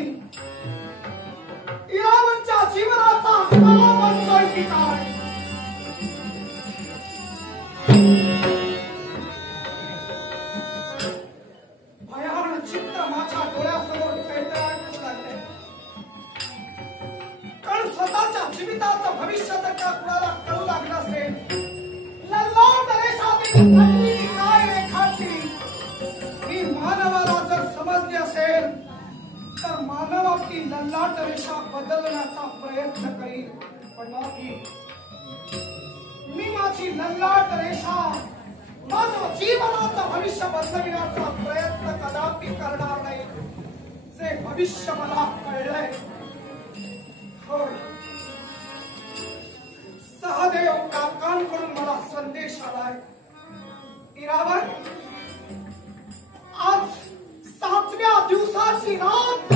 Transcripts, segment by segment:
तरी इरावनच्या जीवनाचा खरा बनतोय की काय? भयान चित्र माझ्या डोळ्यासमोर पेटाळू लागले. कारण स्वतःच्या जीविताचं भविष्य जर का कुणाला कळू लागलं असेल, लल्लाट रेषातील थकलेली काय रेखाटली ही मानवाला जर समजली असेल तर मानव आपली लल्लाट रेषा बदलण्याचा प्रयत्न करील. पण नाही, मी माझी लल्लाट रेषा माझं जीवनाचं भविष्य बदलविण्याचा प्रयत्न कदापि करणार नाही. जे भविष्य मला कळलंय, होय, सहदेव काकांकडून मला संदेश आलाय. इरावण, आज 7व्या दिवसाची रात,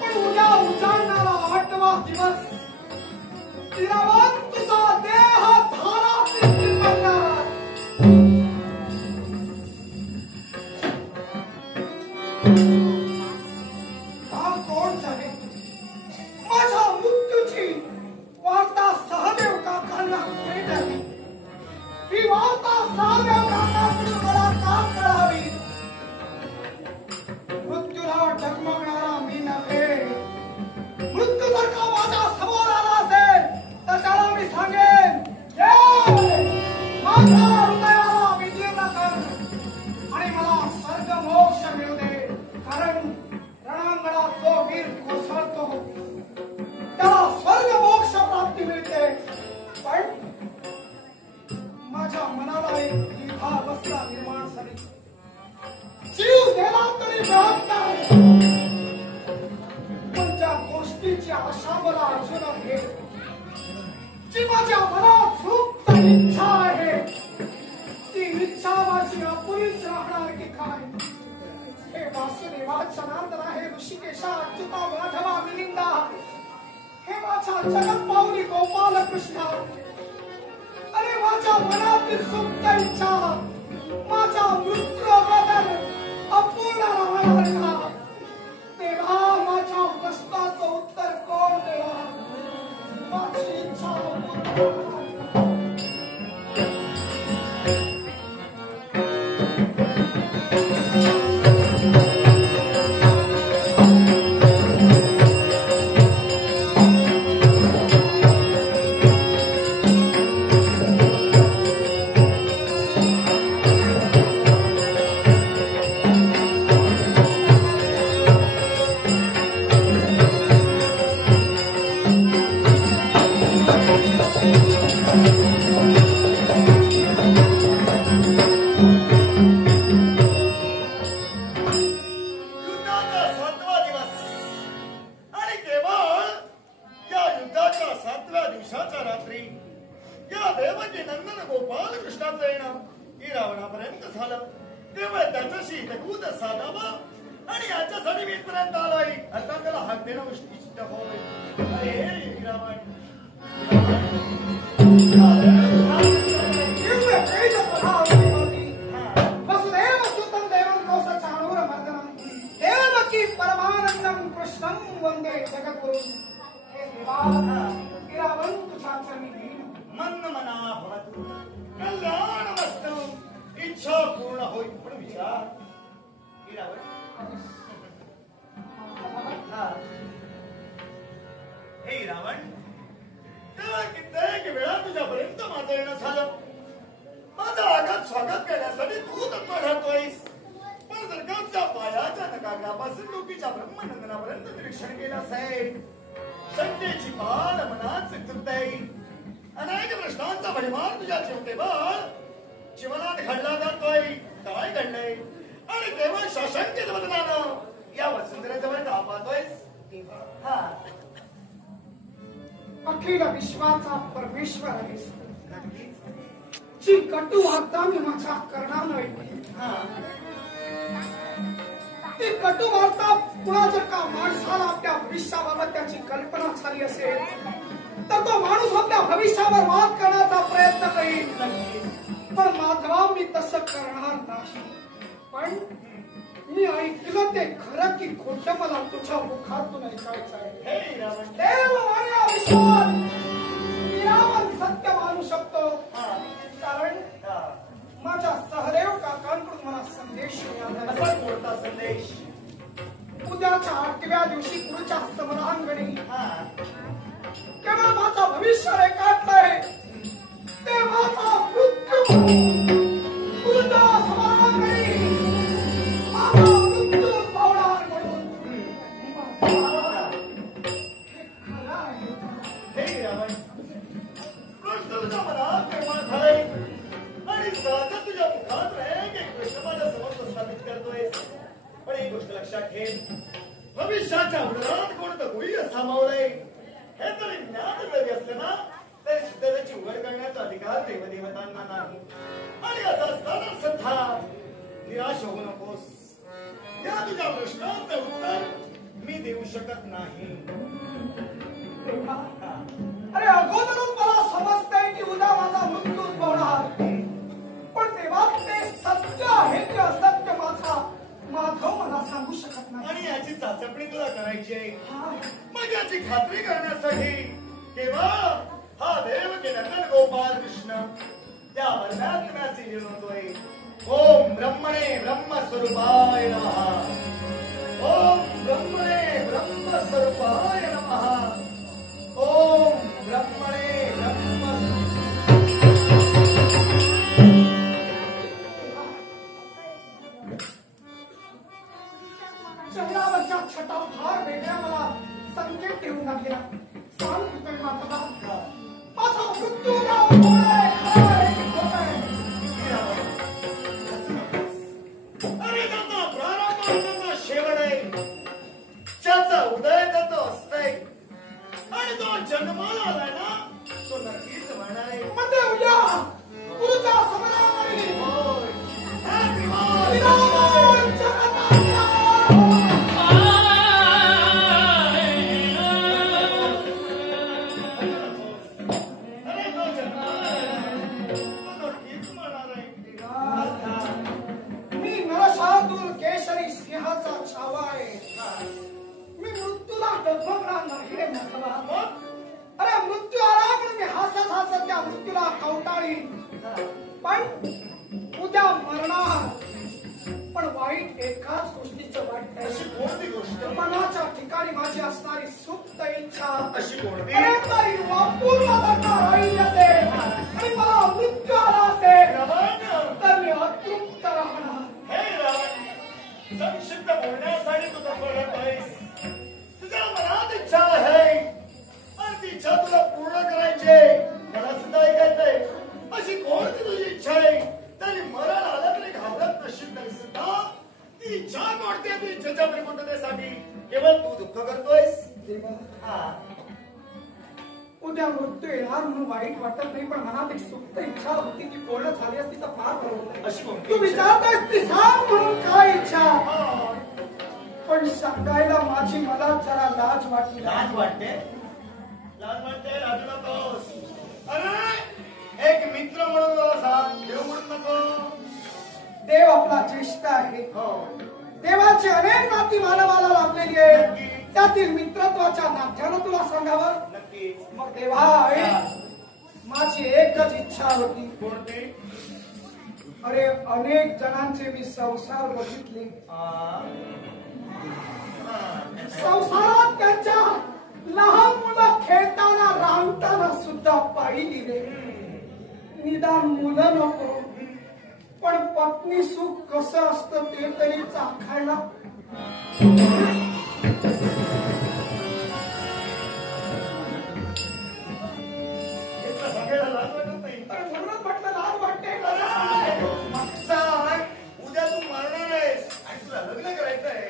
पण उद्या उजाडणारा 8वा दिवस. इरावण, तुझा देह धारातीर्थी बनणार. हा कोण झाले? माझ्या मृत्यूची वार्ता सहदेव काकांना भेटावी. ही वार्ता सहदेव काकांकडून मला का कळावी? मृत्यूला डगमगणारा मी नव्हे. मृत्यू जर का माझ्या समोर आला असेल तर त्याला मी सांगेन, माझ्या हृदयाला विदीर्ण कर आणि मला स्वर्ग मोक्ष मिळू दे. कारण रणांगणात जो वीर कोसळतो त्याला स्वर्ग मोक्ष प्राप्ती मिळते. पण माझ्या मनाला एक द्विधा अवस्था निर्माण झाली. जीव गेला तरी मिळत नाही, पण ज्या गोष्टीची आशा मला अजून आहे, जी माझ्या मनात सुप्त इच्छा आहे, ती इच्छा माझी अपुरीच राहणार की काय? हे वासुदेवा, जनार्दना, हे ऋषिकेशा, अच्युता, माधवा, मिलिंदा, हे माझ्या जगतपावनी गोपाल कृष्णा, अरे माझ्या मनातील सुप्त इच्छा माझ्या मृत्यूबद्दल अपूर्ण राहणार का? तेव्हा माझ्या प्रश्नाचं उत्तर कोण देणार? माझी इच्छा अपूर्ण. अखिल विश्वाचा परमेश्वर आहेस. जी कटू वार्ता मी माझ्या कर्णानं ऐकली, ती कटू वार्ता पुन्हा जर का माणसाला आपल्या भविष्याबाबत त्याची कल्पना झाली असेल तर तो माणूस आपल्या भविष्यावर मात करण्याचा प्रयत्न करील. पण माधवा, मी तसं करणार नाही. पण मी ऐकलं पण ते खरं की खोटं मला तुझ्या मुखातून ऐकायचं आहे. हे रावण, देव माझ्या विश्वास मी रावण सत्य मानू शकतो. कारण माझ्या सहदेव काकांकडून मला संदेश मिळाला. असा कोणता संदेश? उद्याच्या 8व्या दिवशी पुढच्या समरांगणी केवळ माझा भविष्य रेखाटलंय. ते माझा मृत्यू पुढच्या समरांगणी माझा मृत्यू उद्भवणार म्हणून खरं आहे. हे रावण, कृष्ण तुझ्या मनात निर्माण झालंय आणि सहजच तुझ्या मुखात रे की कृष्ण माझ्या समोर प्रस्थापित करतोय. पण एक गोष्ट लक्षात ठेव, भविष्याच्या उडणात कोणतं गुह्य सामावलंय हे तरी ज्ञान जरी असलं ना तरी सुद्धा त्याची उघड करण्याचा अधिकार देवदेवतांना नाही. आणि असं असताना सध्या निराश होऊ नकोस. या तुझ्या प्रश्नाचं उत्तर मी देऊ शकत नाही. अरे अगोदरच मला समजतंय की उद्या माझा मृत्यू उद्भवणार. पण तेव्हा ते सत्य आहे की असत्य माझा माधव मला सांगू शकत नाही. आणि याची चाचपणी तुला करायची आहे. हा, मग याची खात्री करण्यासाठी केव्हा हा देव की नंदन गोपाल कृष्ण त्या वर्गात मॅसेज लिहितोय. ओम ब्रह्मणे ब्रह्मस्वरूपाय नमः. ओम ब्रह्मणे ब्रह्मस्वरूपाय नमः. ओम ब्रह्मणे ब्रह्म. चंद्रावरच्या छटा फार वेगळ्या मला संकेत देऊन लागल्या. सांग कुठे माझा मृत्यू उद्भवणार खरं आहे की खोटं आहे? अरे त्याचा प्रारंभ त्याचा शेवट आहे. त्याचा उदय त्याचा असतंय आणि तो जन्माला आलाय ना तो नक्कीच म्हणणार आहे. मध्ये उद्या पुढच्या समरांगणी होय. Happy birthday. विराम जगन्नाथ. अरे तो जन्माला आलाय तो नक्कीच म्हणणार आहे. मी नरशार्दूल केशरी सिंहाचा छावा आहे. मी मृत्यूला डगमगणार नाही रे माधवा. मग अरे मृत्यू आला पण मी हसत हसत त्या मृत्यूला कवटाळी. पण उद्या मरणार. पण वाईट एकाच गोष्टीचं वाटतंय. अशी कोणती गोष्ट? मनाच्या ठिकाणी माझी असणारी सुप्त इच्छा अशी कोणती? अरे तरी पूर्ण करता राहील असेल आणि मला मृत्यू आला असेल रावण, तर मी अतृप्त राहणार. हे रावण, संक्षिप्त बोलण्यासाठी तू तत्पर आहेस. तुझ्या मनात इच्छा आहे आणि ती इच्छा तुला पूर्ण करायची आहे. मला सुद्धा ऐकायचंय. अशी कोणती तुझी इच्छा आहे? तरी मरण आलं तरी घाबरत नसशील तरी सुद्धा ती इच्छा कोणती आहे? ती इच्छेच्या परिपूर्णतेसाठी केवळ तू दुःख करतोयस. देवा, हा, उद्या मृत्यू येणार म्हणून वाईट वाटत नाही. पण मनात एक सुप्त इच्छा होती की पूर्ण झाली असती तर फार बरं होतं. अशी कोणती तू इच्छा? विचारतोयस ती सांग म्हणून काय इच्छा. हा, पण सांगायला माझी मला जरा लाज वाटली. लाज वाटते? लाज वाटते? लाजू नकोस. अरे एक मित्र म्हणून मला सांग, देव म्हणून नको. देव आपला ज्येष्ठ आहे. हो, देवाची अनेक नाती मानवाला लाभलेली आहेत. त्यातील मित्रत्वाच्या नात्यानं तुला सांगावं. नक्कीच. मग देवा आहे माझी एकच इच्छा होती. कोणती? अरे अनेक जणांचे मी संसार बघितले. संसारात त्यांच्या लहान मुलं खेळताना रांगताना सुद्धा पाहिली. निदान मुलं नको पण पत्नी सुख कसं असतं ते तरी चाखायला. सांगायला लाज वाटत नाही. म्हणूनच म्हटलं लाज वाटते. उद्या तू मरणार आहेस आणि तुला लग्न करायचंय.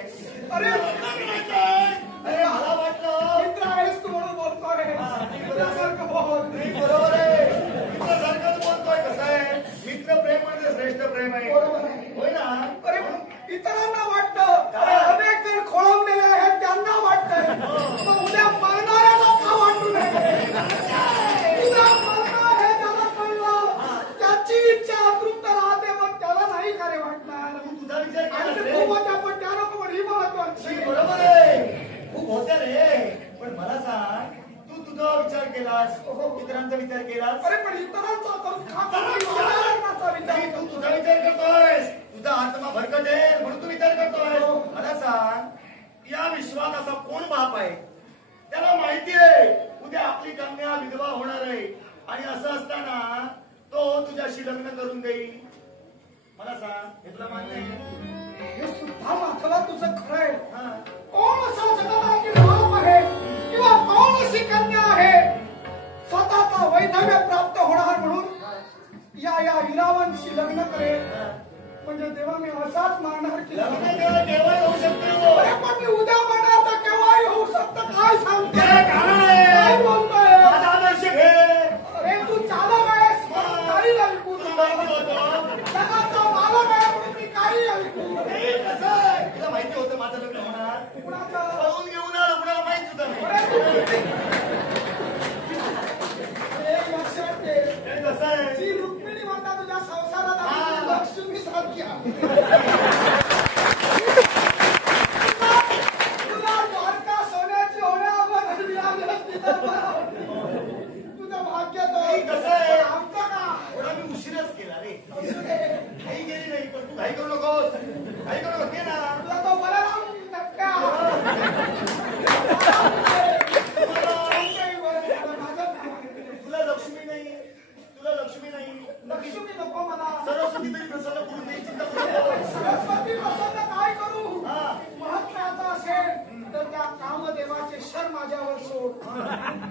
अरे लग्न करायचंय. अरे मला वाटलं मित्र आहेस तू म्हणून बोलतोय. मित्रासारखं बोल. नाही, बरोबर आहे. मित्रासारखंच बोलतोय. कसं आहे, मित्र प्रेम म्हणजे श्रेष्ठ प्रेम आहे. बरोबर आहे. होय ना? अरे इतरांना वाटतं. अरे अनेक जण खोळंबलेले आहेत त्यांना वाटतंय. मग उद्या मरणाऱ्याला का वाटू नये? उद्या मरणार हे त्याला कळलं. त्याची इच्छा अतृप्त राहते मग त्याला नाही खरे वाटणार. तुझा विचार केला आणि असेल. तो पण त्या पण त्याला पण ही करते. बरोबर आहे, खूप होत्या रे. पण मला सांग, तू तुझा विचार केलास, इतरांचा विचार केलास? अरे पण इतरांचा करून खाता नाही, माझ्या लग्नाचा विचार नाही, तू करतो. तुझा विचार करतोयस. तुझा आत्मा भरकटेल म्हणून तू विचार करतोय. मला सांग, या विश्वात असा कोण बाप आहे त्याला माहिती आहे उद्या आपली कन्या विधवा होणार आहे, आणि असं असताना तो तुझ्याशी लग्न करून देईल? मला सांग, हे तुला मान्य आहे? हे सुद्धा माथला तुझं खरं आहे. हा. कोण असा जगाला बाप आहे किंवा कोण अशी कन्या आहे स्वतःचा वैधव्य प्राप्त होणार म्हणून या इरावांशी लग्न करेल? म्हणजे तेव्हा मी असाच मारणार की लग्न केव्हा होऊ शकतो? अरे पण मी उद्या म्हणणार तर केव्हाही होऊ शकतं. काय सांगतोय? काय कारण आहे? काय बोलतोय? माझा आदर्श घे. अरे तू चालक आहेस म्हणून काही ऐकू तुला तुला माहिती होतं? जगाचा मालक आहे म्हणून मी काही ऐकू. हे कसं आहे? तुला माहिती होतं माझं लग्न होणार? कुणाचं? पळून घेऊन आलं, कुणाला माहित सुद्धा नाही. एक लक्षात ठेव, हे कसं आहे? जी रुक्मिणी माता तुझ्या संसारात आली, हा. ती लक्ष्मी सारखी आहे. तुला द्वारका सोन्याची होण्याअगोदर मिळाली असती तर बरं होतं. तुझं भाग्य तो. नाही, कसं आहे? आमचं का? थोडा मी उशीरच केला रे. असू दे. घाई गेली नाही, पण तू घाई करू नकोस. घाई करू नकोस, ये ना. तुला तो बलराम टक्का. तुला लक्ष्मी नाही, तुला लक्ष्मी नाही. लक्ष्मी नको मला. सरस्वती तरी प्रसन्न करून देईल, चिंता करू नकोस. सरस्वती प्रसन्न काय करू? हा. महत्वाचं असेल तर त्या कामदेवाचे शर माझ्यावर सोड.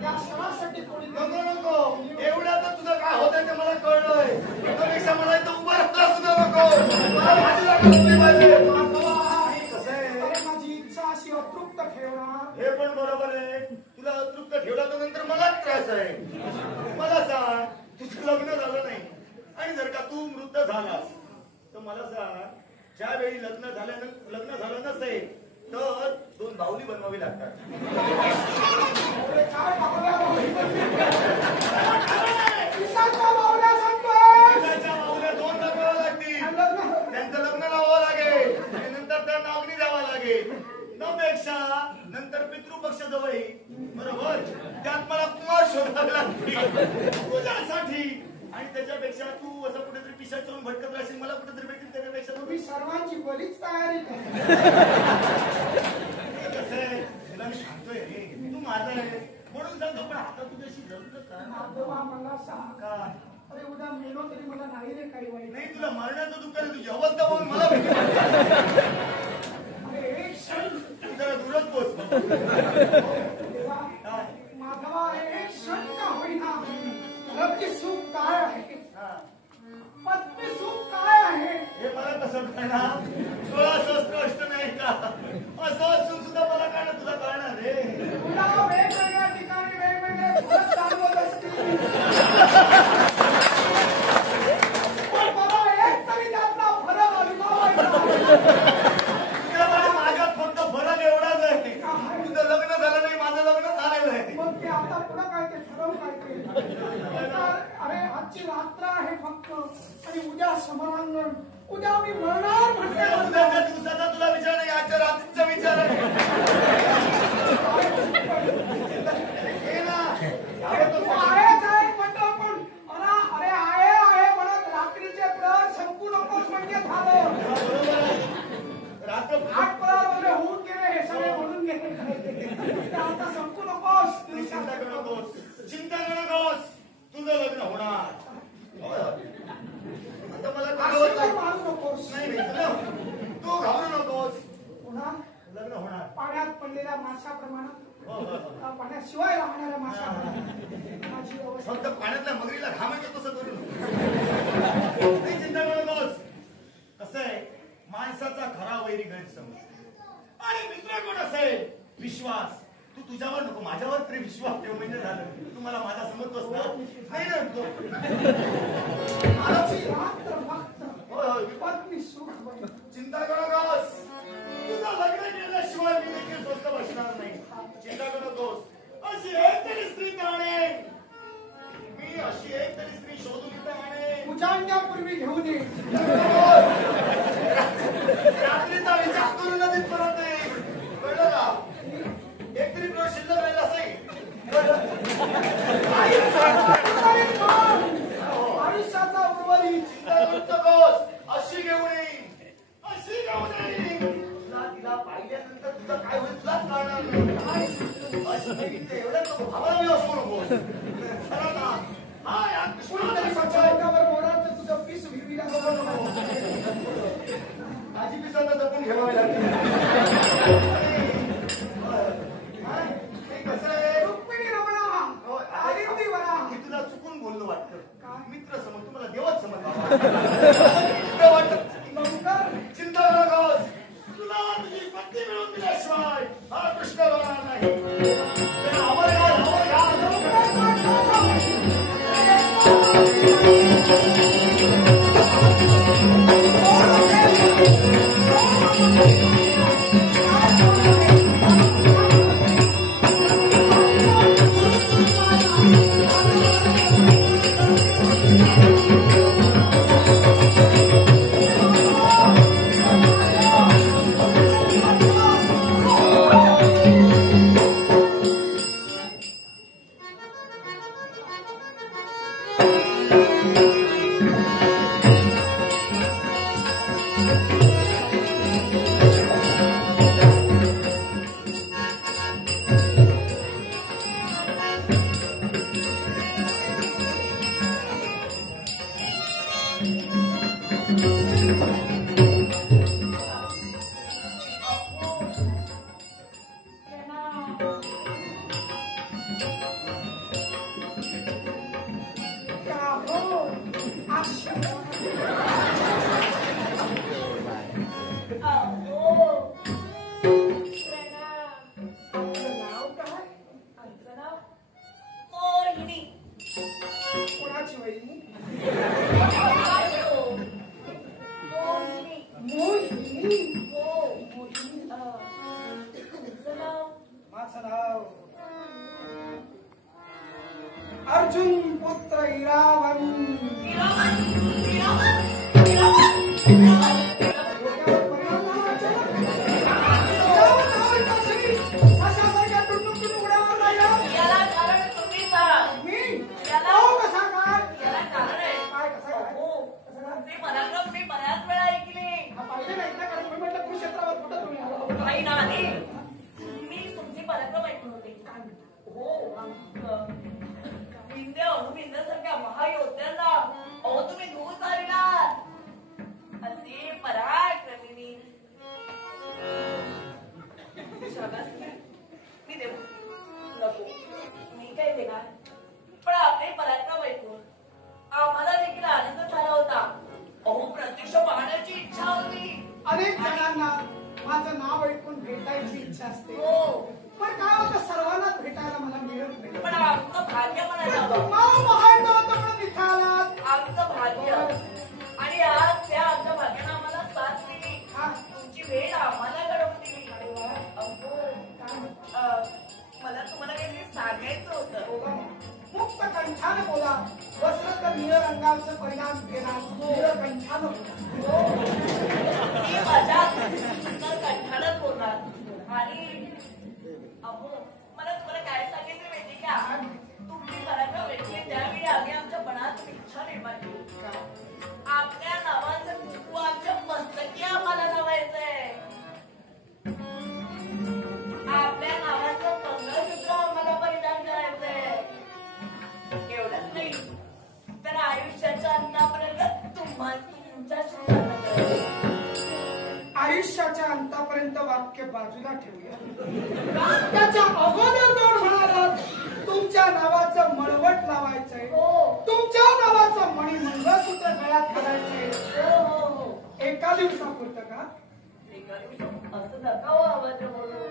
त्या शरासाठी कोणी नको नको, एवढ्या तर तुझं काय होतंय ते मला कळलंय. त्यापेक्षा मला इथं उभं राहता सुद्धा नको. मला माझी जागा होती पाहिजे. कसं आहे? अरे माझी इच्छा अशी अतृप्त ठेवणार. हे पण बरोबर आहे. तुला अतृप्त ठेवला तर नंतर मलाच त्रास आहे. मला सांग, तुझं लग्न झालं नाही आणि जर का तू मृत झालास तर मला सांग, ज्यावेळी लग्न झालं नसेल तर 2 बाहुली बनवावी लागतात. अरे काय बावल्या पिसाच्या बावल्या सांगतोय. त्याच्या बाहुल्या 2 बनवाव्या लागतील. आणि लग्न त्यांचं लग्न लावावं लागेल आणि नंतर त्यांना अग्नी द्यावा लागेल. नपेक्षा नंतर पितृपक्ष जवळ येईल, बरोबर? त्यात मला कुमार शोधावे लागतील तुझ्यासाठी. आणि त्याच्यापेक्षा तू असं कुठेतरी पिशाच करून भटकत राहशील, मला कुठेतरी भेटेल. त्याच्यापेक्षा तुम्ही सर्वांची बरीच तयारी करा. कसं आहे, तुला मी सांगतोय रे, तू माझा आहे म्हणून सांगतो, पण आता तुझ्याशी लग्न कर आजोबा मला सांग. का? अरे उद्या मेलो तरी मला नाही रे काही वाईट. नाही, तुला मरण्याचं दुःख आहे, तुझी अवस्था बघून मला भीती वाटते. अरे एक क्षण तू जरा दूरच पोच. देवा, माधवा एक क्षण का होईना रब्बी सुख काय आहे, पत्नी सुख काय आहे हे मला कसं कळणार? 16 सहस्त्र अष्ट नाही का? असं असून सुद्धा मला काय तुला कळणार रे? तुला वेगवेगळ्या ठिकाणी वेगवेगळे फरक जाणवत असतील, पण मला एक तरी त्यातला फरक अनुभवायचा. तुझ्यामध्ये माझ्यात फक्त फरक एवढाच आहे, तुझं लग्न झालं नाही, माझं लग्न झालेलं आहे. मग ते आता पुढं काय ते ठरवू काय ते? अरे आजची रात्र आहे फक्त आणि उद्या समरांगण. उद्या मी मरणार म्हटलं. उद्याच्या दिवसाचा तुला विचार नाही, आजच्या रात्रीचा विचार आहे. हे ना, अरे तो तू आहेच आहे म्हणतो, पण अरे आहे म्हणत रात्रीचे प्रहर संपू नकोस म्हणजे झालं. बरोबर आहे. रात्र 8 प्रहर म्हणजे होऊन गेले, हे सगळे म्हणून गेले. तर आता संपू नकोस. चिंता करू नकोस, चिंता करू नकोस, तुझं लग्न होणार. होय, होय. आता मला आशीर्वाद कळवत मारू नकोस. नाही, तू घाबरू नकोस, पुन्हा लग्न होणार. पाण्यात पडलेल्या माशाप्रमाणे, हो, हो, हो. पाण्याशिवाय राहणाऱ्या माशाप्रमाणे माझी अवस्था. फक्त पाण्यातल्या मगरीला घाम येतो तसं करू नको. नाही, चिंता करू नकोस. कसं आहे, माणसाचा खरा वैरी गैरसमज आणि मित्र कोण असेल विश्वास. तू तुझ्यावर नको, माझ्यावर तरी विश्वास ठेव म्हणजे झालं. तू मला माझा समजतोस ना? नाही ना तो. आजची रात्र फक्त होय, होय. पत्नी सुख होईल. चिंता करू नकोस, तुझं लग्न केल्याशिवाय मी देखील स्वस्त बसणार नाही. चिंता करू नकोस. अशी एक तरी स्त्री आणे, मी अशी एक तरी स्त्री शोधून इथं आणे. उजाडण्यापूर्वी घेऊन ये. रात्रीचा विचार करून नदीत परत येईल. चला ना. हा या कोणीतरी कृष्णाचा पचायकावर मोडाचं तुझं पीस विरविरा माझी पिसाला जपून ठेवावी लागते. हे कसं आहे? रुक्मिणी रमणा हो, आदित्य वरा मी तुला चुकून बोललो वाटतं. काय? मित्र समज तुम्हाला देवच समजला वाटत. लवकर चिंता करू नकोस. तुला तुझी पत्नी मिळवून दिल्याशिवाय हा कृष्ण राहणार नाही. तर अमर घाल, अमर घाल. अर्जुन पुत्र इरावन महायोद्ध्यांना अहो तुम्ही दूर चालणार असे पराक्रमिनी मी देऊ नको मी काय देणार पण आपले पराक्रम ऐकून आम्हाला देखील आनंद झाला होता अहो प्रत्यक्ष पाहण्याची इच्छा होती अनेक जणांना माझं नाव ऐकून भेटायची इच्छा असते हो पण काय होतं सर्वांनाच भेटायला मला मिळत नाही पण आमचं भाग्य म्हणायला हवं. तुम्हाला पाहायचं होतं म्हणून इथं आलात आमचं भाग्य आणि आज त्या आमच्या भाग्यानं आम्हाला साथ दिली हा. तुमची भेट आम्हाला घडवून दिली मला तुम्हाला काहीतरी सांगायचं होतं बोला ना. मुक्त कंठानं बोला वस्त्र तर निळ रंगाचं परिणाम केला निळ कंठानं बोला मी माझ्या सुंदर कंठानं बोलणार आणि अहो मला तुम्हाला काय सांगायचं माहिती का तुमची पराक्रम भेटली त्यावेळी आम्ही आमच्या मनात इच्छा निर्माण केली आपल्या नावाचं कुंकू आमच्या मस्तकी आम्हाला लावायचंय आपल्या नावाचं मंगळसूत्र आम्हाला परिधान करायचंय एवढंच नाही तर आयुष्याच्या अंतापर्यंत तुमच्याशी लग्न करायचंय. आयुष्याच्या अंतापर्यंत वाक्य बाजूला ठेवूया त्याच्या अगोदर दोन म्हणाला तुमच्या नावाचं मळवट लावायचंय तुमच्या नावाचं मणी मंगळसूत्र गळ्यात घालायचंय एका दिवसापुरतं का असं नका हो आवाज बोलू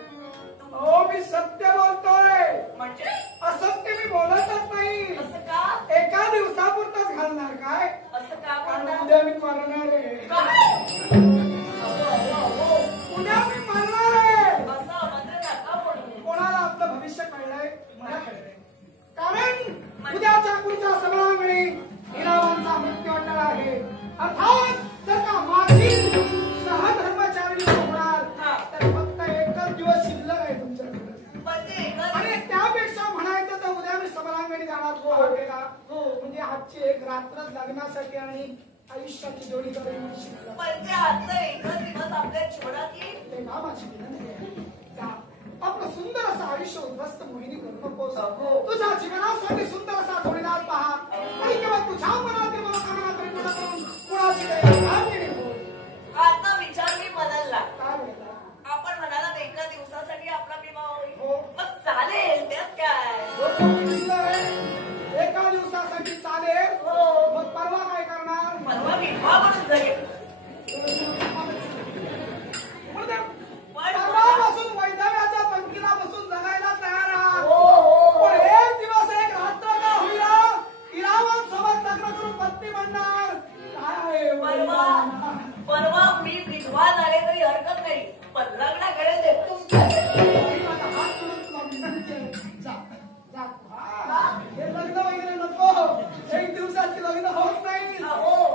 हो मी सत्य बोलतोय म्हणजे असत्य मी बोलतच नाही असं का एका दिवसापुरतच घालणार काय असं का कारण बोलता? उद्या मी मरणार आहे काय? उद्या मी मरणार आहे असं अभद्र नका बोलू कोणाला आपलं भविष्य कळलंय मला कळलंय कारण उद्याच्या पुढच्या सगळ्यांकडे इरावांचा मृत्यू होणार आहे अर्थात जर का माझी सहधर्मचारी होणार तर फक्त एकच दिवस शिल्लक आहे तुमच्याकडे म्हणजे आणि त्यापेक्षा म्हणायचं तर उद्या मी समरांगणी जाणार पहाटेला म्हणजे आजची एक रात्र लग्नासाठी आणि आयुष्याची जोडी करून म्हणजे आजचा एकच दिवस आपल्या जीवनात येईल ते कामाची आपलं सुंदर असं आयुष्य उद्ध्वस्त मोहिनी करू नकोस. तुझ्या जीवनासाठी सुंदर असा जोडीदार पहा आणि केवळ तुझ्या मनातील मनोकामना परिपूर्ण करून कुणाची काही हो. आता विचार मी बदलला. काय म्हणता? आपण म्हणाला एका दिवसासाठी आपला विवाह होईल. हो. मग चालेल, त्यात काय. एका दिवसासाठी चालेल. हो. मग परवा काय करणार? परवा विवाह म्हणून जगेल. परवापासून वैधव्याच्या पंक्तीला बसून जगायला तयार आहात. हो हो पण एक दिवस एक रात्र का होईना इरावत सोबत लग्न करून पत्नी म्हणणार. काय आहे परवा मी विधवा झाले तरी हरकत नाही, पण लग्नाकडे ते तुमच्या हात सोडून तुला विनंती आहे. जा, जा. हे लग्न वगैरे नको. एक दिवसाची लग्न होत नाही.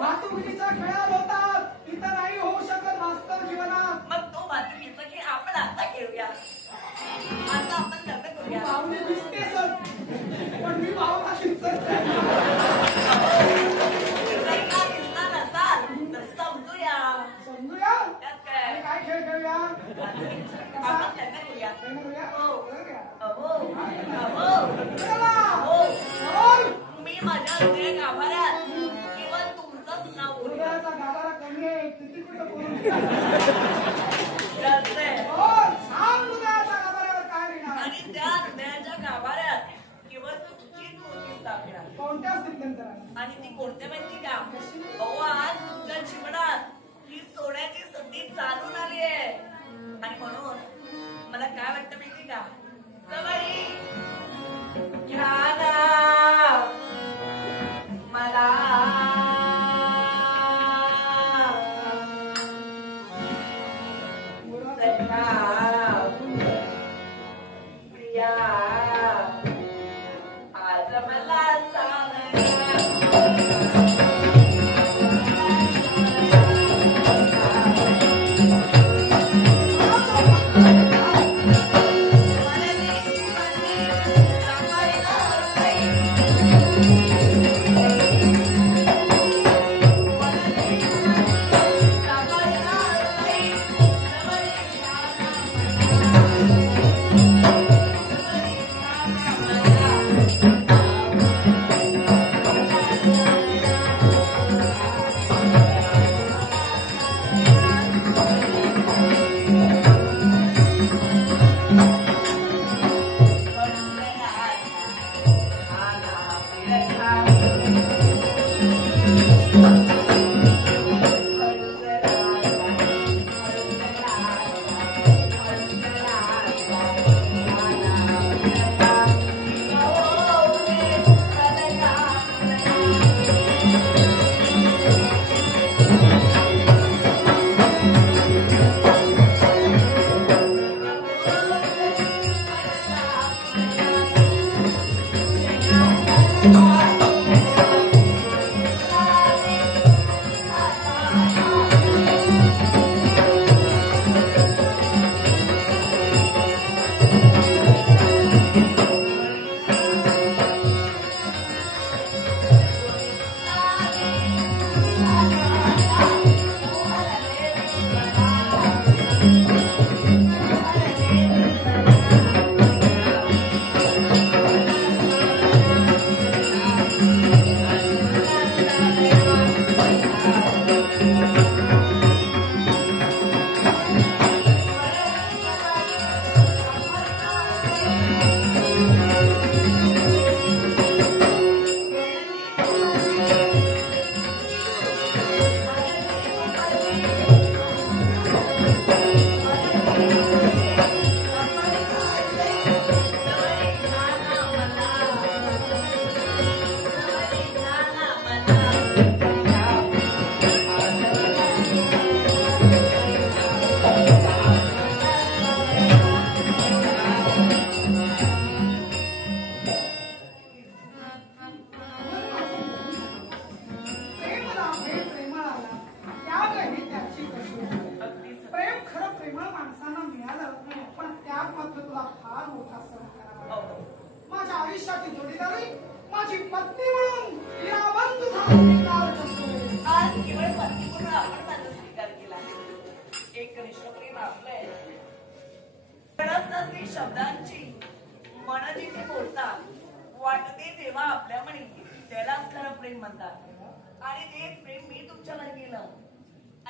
भातुकलीच्या खेळात होतात, इथं नाही होऊ शकत वास्तव जीवनात. मग तो बातमीचा की आपण आता खेळूया. आता आपण लग्न करूया. पाहुणे दिसते सर, पण मी पाहुणा शिकत नाही. जर का दिसला नसाल तर समजूया. समजूया. त्यात काय. आणि काय खेळ खेळूया? आपण लग्न करूया. लग्न करूया? हो. करूया. चला. हो. बोल. मी माझ्या हृदय गाभाऱ्यात केवळ तुमचंच नाव बोलूया. हृदयाचा गाभारा कमी आहे. किती कुठं बोलून जास्त आहे. बोल. सांग हृदयाच्या गाभाऱ्यावर काय लिहिणार? आणि त्या हृदयाच्या गाभाऱ्यात केवळ तुमचीच मूर्ती स्थापणार. कोणत्या स्थित्यंतराने? आणि ती कोणत्या माहिती का? अहो, आज तुमच्या जीवनात ही सोन्याची संधी चालून आली आहे. आणि म्हणून मला काय वाटतं माहिती का? जवळी घ्या ना मला. प्रिया आज मला आयुष्याची जोडीदारी माझी पत्नी म्हणून हिरावंत स्वीकार करतोय. आज केवळ पत्नी म्हणून आपण माझा स्वीकार केला. एक कनिष्ठ प्रेम आपलंय. नसली शब्दांची मन जिथे बोलतात वाटते तेव्हा आपल्या म्हणी त्यालाच खरं प्रेम म्हणतात आणि ते प्रेम मी तुमच्याकडे केलं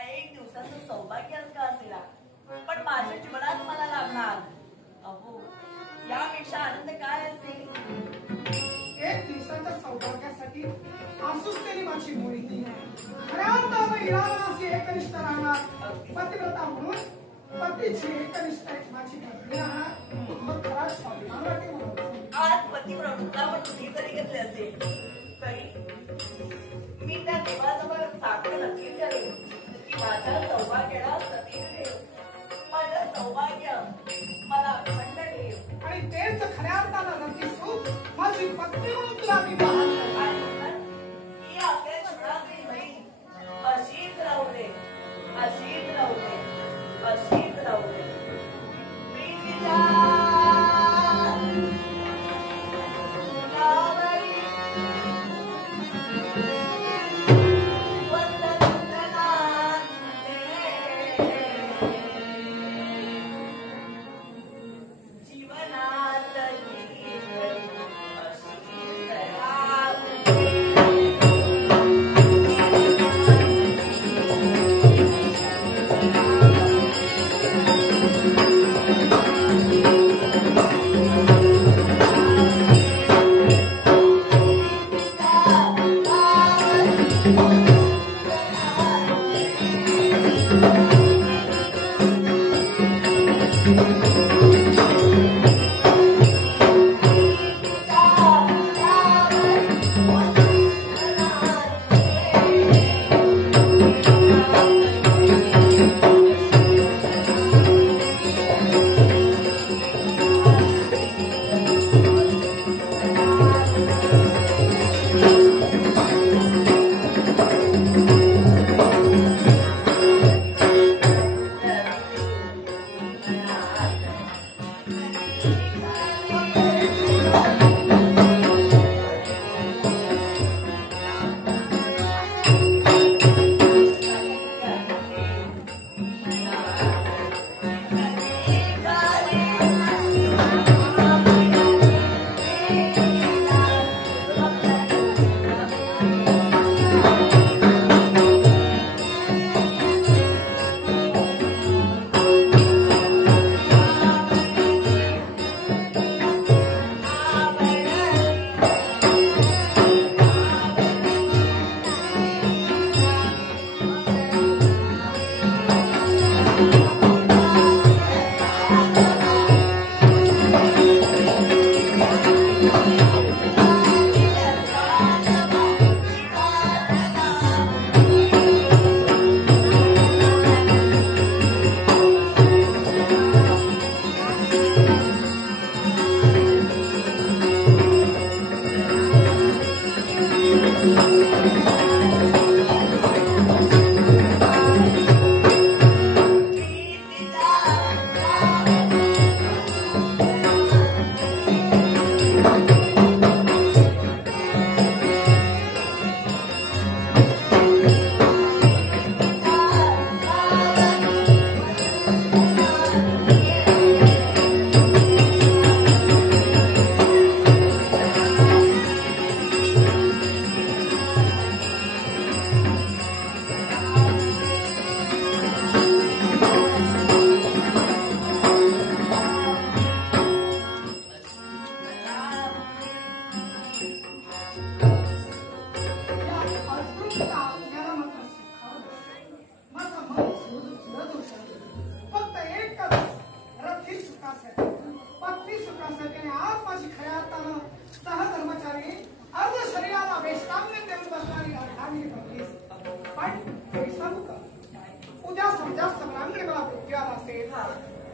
एक दिवसाचं सौभाग्य का असेल पण माझ्या जीवनात मला लागणार अहो यापेक्षा आनंद काय असेल एक दिवसाच्या सौभाग्यासाठी आसुसलेली माझी मुलगी खऱ्या अर्थानं इराणाशी एकनिष्ठ राहणार पतिव्रता म्हणून पतीची एकनिष्ठ माझी पत्नी राहणार मग खरा स्वाभिमान वाटेल मला. आज पतिव्रतावर तुम्ही जरी घेतले असेल तरी मी त्या देवाजवळ साखर नक्की करेन की माझ्या सौभाग्याला सतीन ठेव माझं सौभाग्य मला अखंड ठेव आणि तेच खऱ्या अर्थानं नक्की सुख माझी पत्नी म्हणून तुला मी पाहत आणि ही आपल्या जीवनातील नाही अशीच राहू दे अशीच राहू दे अशीच राहू दे मी तिच्या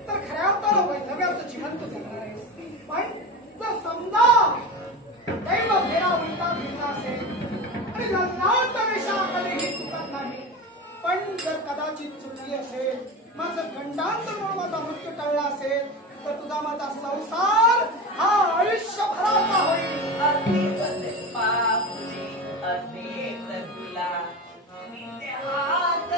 तर खऱ्या अर्थानं वैधव्याचं जीवन तू जगणार आहेस. पण जर समजा दैव फेरा उलटा फिरला असेल आणि लग्नात रेषा कधीही चुकत नाही, पण जर कदाचित चुकली असेल, माझं गंडांतर म्हणून माझा मृत्यू टळला असेल, तर तुझा माझा संसार हा आयुष्यभराचा होईल. अगदी सत्य बापुजी असेल तुला मी ते हात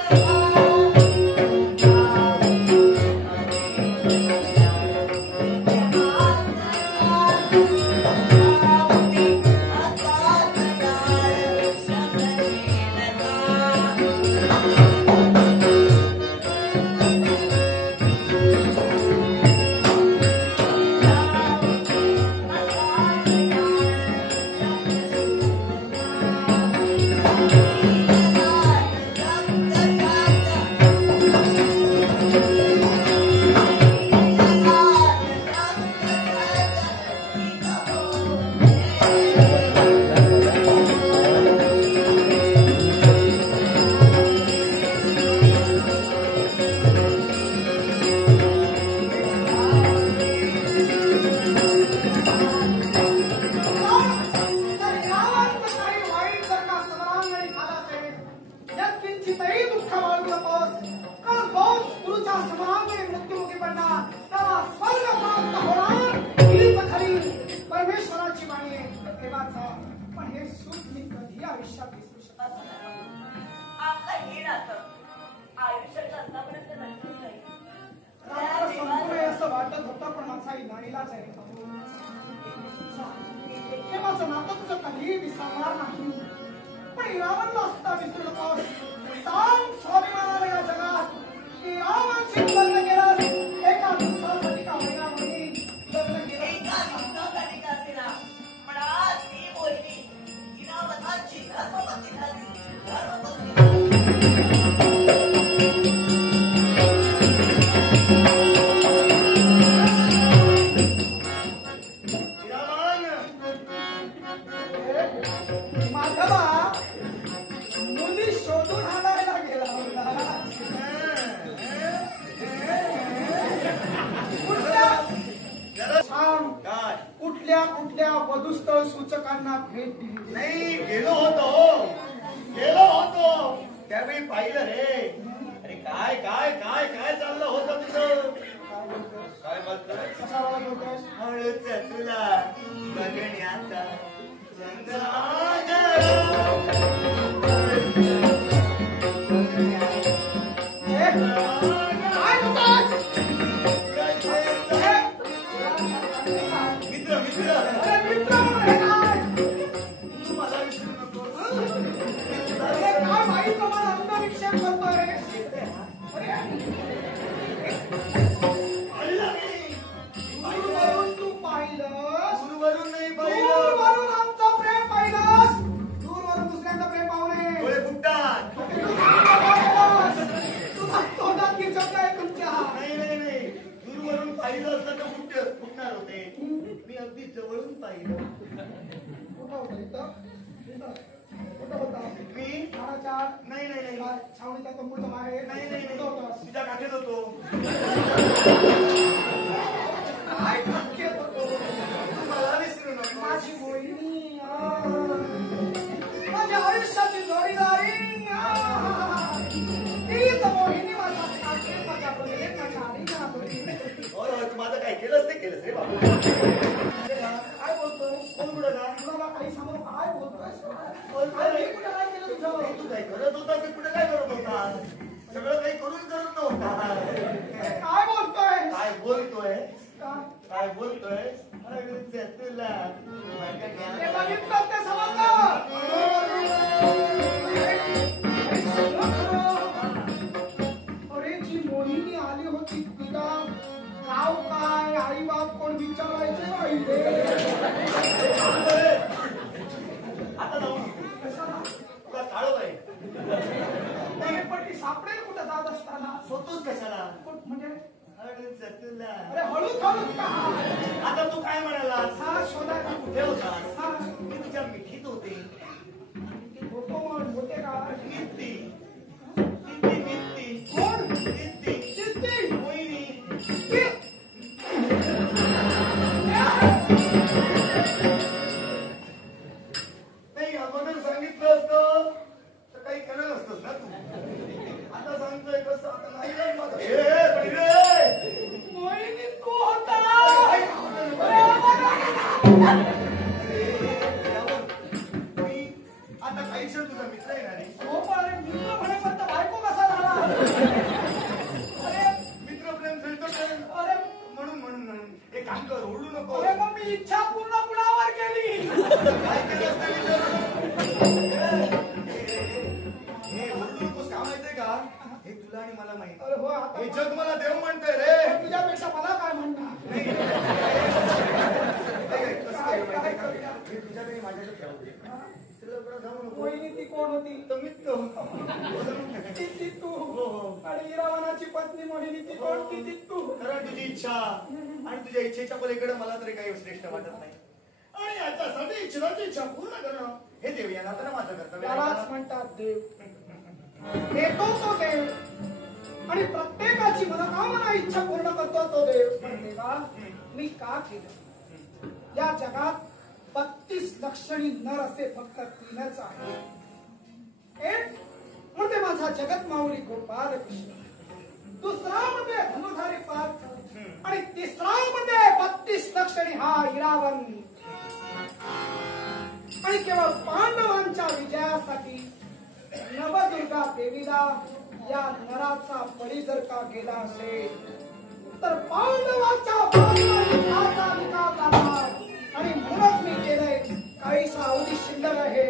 पण हे सुख मी कधी आयुष्यात विसरू शकत असं नाही. आपलं हे नातं आयुष्याच्या अंतापर्यंत नक्कीच नाही. रात्र संपूर्ण आहे असं वाटत होतं, पण माझा नाईलाज आहे. हे माझं नातं तुझं कधीही विसरणार नाही. पण इरावनला सुद्धा विसरू नकोस. सांग स्वाभिमानाला या जगात की इरावनशी लग्न केलं एका दिवसासाठी का होईना म्हणे लग्न केलं. एका दिवसासाठी का असेना, पण आज ही मोहिनी इरावताची धर्मपत्नी झाली. माधवा मुली शोधून आणायला गेला होता. कुठल्या कुठल्या वधूस्थळ सूचकांना भेट दिली? नाही गेलो होतो त्यावेळी पाहिलं रे. अरे काय काय काय काय चाललं होतं तुझं? काय बोलतोय? कशाला बोलतोस? हळूच तुला बघण्याचा रंग काय बोलतोस? मित्र मित्र अरे मित्र म्हणून हे काय? तू मला विसरू नको. अरे काय बाई प्रमाण अंधविक्षेप करतोय? पाहिलं मी. दूरवरून तू पाहिलंस? दूरवरून नाही पाहिलं. दूरवरून आमचं प्रेम पाहिलंस? दूरवरून दुसऱ्यांचं प्रेम पाहू नये. डोळे फुटतात. तुझा तोंडात दिसत नाही तुमच्या. नाही नाही नाही दूरवरून पाहिलं असतं तर फुटणार होते. मी अगदी जवळून पाहिलं. कुठं होतं इथं? कुठं होता? मी झाडाच्या नाही नाही नाही काय छावणीच्या तंबूच्या बाहेर? नाही नाही कुठं होतास? तुझ्या काठीत होतो. काय धक्केत होतो? तू मला विसरू नको. माझी मोहिनी माझ्या आयुष्याची जोडीदारी तीच मोहिनी माझ्या काठी माझ्या बोलले माझ्या आईला बोलले. होय तू माझं काय केलंस ते केलंस रे बाबा. काय बोलतोय? कोण कुठं का? तुला काही समोर काय बोलतोय? बोलतोय. मी कुठं काय केलं तुझं? तू काय करत होता ते कुठे काय करत होता? सगळं काही करून करत नव्हता. काय बोलतोय? काय बोलतोय? काय? काय बोलतोय? अरे तुला ते बघितलं ते समजलं. अरे जी मोहिनी आली होती तिला गाव काय आई बाप कोण विचारायचे राहिले. आता जाऊ कशाला? तुला काळो आहे. नाही, पण ती सापडेल कुठं जात असताना? होतोच कशाला? म्हणजे अरे तुला अरे हळूच हळूच का? आता तू काय म्हणालास? हा शोधायला कुठे होतास? हा मी तुझ्या मिठीत होते. होतो म्हण होते का? मित्ती मित्ती मित्ती कोण? मित्ती चित्ती? मोहिनी. नाही अगोदर सांगितलं असतं तर काही केलं नसतंस ना तू. आता सांगतोय कसं? आता नाही काय माझं. मोहिनी तू होता. मी आता काही क्षण तुझा मित्र आहे ना रे. हो पण अरे मित्र म्हणेपर्यंत बायको कसा झाला? अरे मित्र प्रेम खेळतो तर अरे म्हणून म्हणून म्हणून एक काम कर ओरडू नको. अरे मग मी इच्छा पूर्ण कुणावर केली? काय केलं असतं विचारू. हे ओरडू नकोस. का माहितीये का? हे तुला आणि मला माहित. अरे हो आता हे जग मला देव म्हणतंय रे. तुझ्यापेक्षा मला काय म्हणणार? नाही. कसं केलं माहितीये का? हे तुझ्याकडे माझ्याकडे ठेवते. तिला बरं जाऊ नको. मोहिनी ती कोण होती? तर मित्र होता. ती तू. हो हो. आणि इरावनाची पत्नी मोहिनी ती कोण? ती तू. कारण तुझी इच्छा आणि तुझ्या इच्छेच्या पलीकडे मला तरी काही श्रेष्ठ वाटत नाही. आणि याच्यासाठी इच्छाची इच्छा पूर्ण करणं हे देव या नात्यानं माझं कर्तव्य त्यालाच आहे. म्हणतात देव. देतो तो देव आणि प्रत्येकाची मनोकामना इच्छा पूर्ण करतो तो देव. पण देवा मी का केलं? या जगात 32 लक्षणी नर असे फक्त 3च आहेत. एक म्हणजे माझा जगत माऊली गोपाल कृष्ण, दुसरा म्हणजे धनुधारी पार्थ आणि तिसरा म्हणजे 32 लक्षणी हा इरावण. आणि केवळ देवीला या नराचा बळी जर का गेला असेल तर पांडवाच्या बाजूचा निकाल लागणार आणि म्हणूनच मी केलंय काही सावधी शिल्लक आहे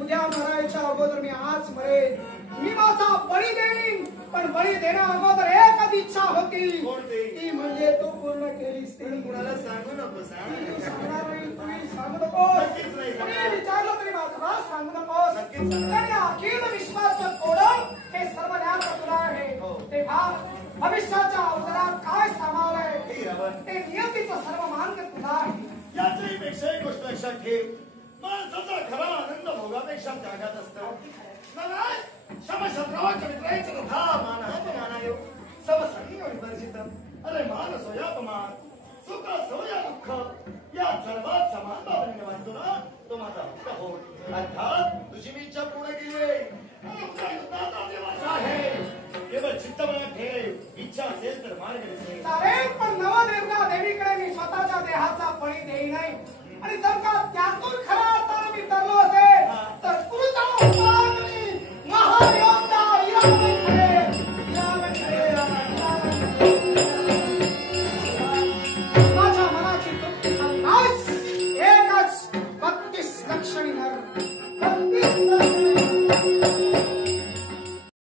उद्या मरायच्या अगोदर मी आज मरेन मी माझा बळी देईन पण बळी देण्या अगोदर एकच इच्छा होती कोणती? ती म्हणजे तू पूर्ण केलीस ती कुणाला सांगू नको ती सांग सांगणार नाही तुम्ही सांगू नकोस नक्कीच नाही सांगणार. कुणी विचारलं तरी मात्र सांगू नकोस नक्कीच सांगणार. आणि अखिल विश्वाचं कोडं हे सर्व ज्ञान तुला आहे हो. तेव्हा भविष्याच्या अवतारात काय सामावलंय हे रावण ते नियतीचं सर्व मार्ग तुला आहे याच्याही पेक्षा एक गोष्ट लक्षात ठेव माणसाचा खरा आनंद भोगापेक्षा त्यागात असतो शमशत्रावाच्या मित्रांचं तथा मान अपमानायो सब संगी विवर्जित अरे मान सोयापमान सुख सोया दुःख या सर्वात समान भावनेने वाटतो ना तो माझा हक्क हो अर्थात तुझी मी इच्छा पूर्ण केली आहे आणि तुझा युद्धाचा दिवस आहे केवळ चित्तमनात ठेव इच्छा असेल तर मार्ग दिसेल चालेल पण नवदेवता देवीकडे मी स्वतःच्या देहाचा बळी देई नाही आणि जर का त्यातून खरा अर्थानं मी तरलो असेल तर तुझा महायोद्धा इराण खरे माझ्या मनाची तृप्ती करण्यास एकच 32 लक्षणी नर 32 लक्षणी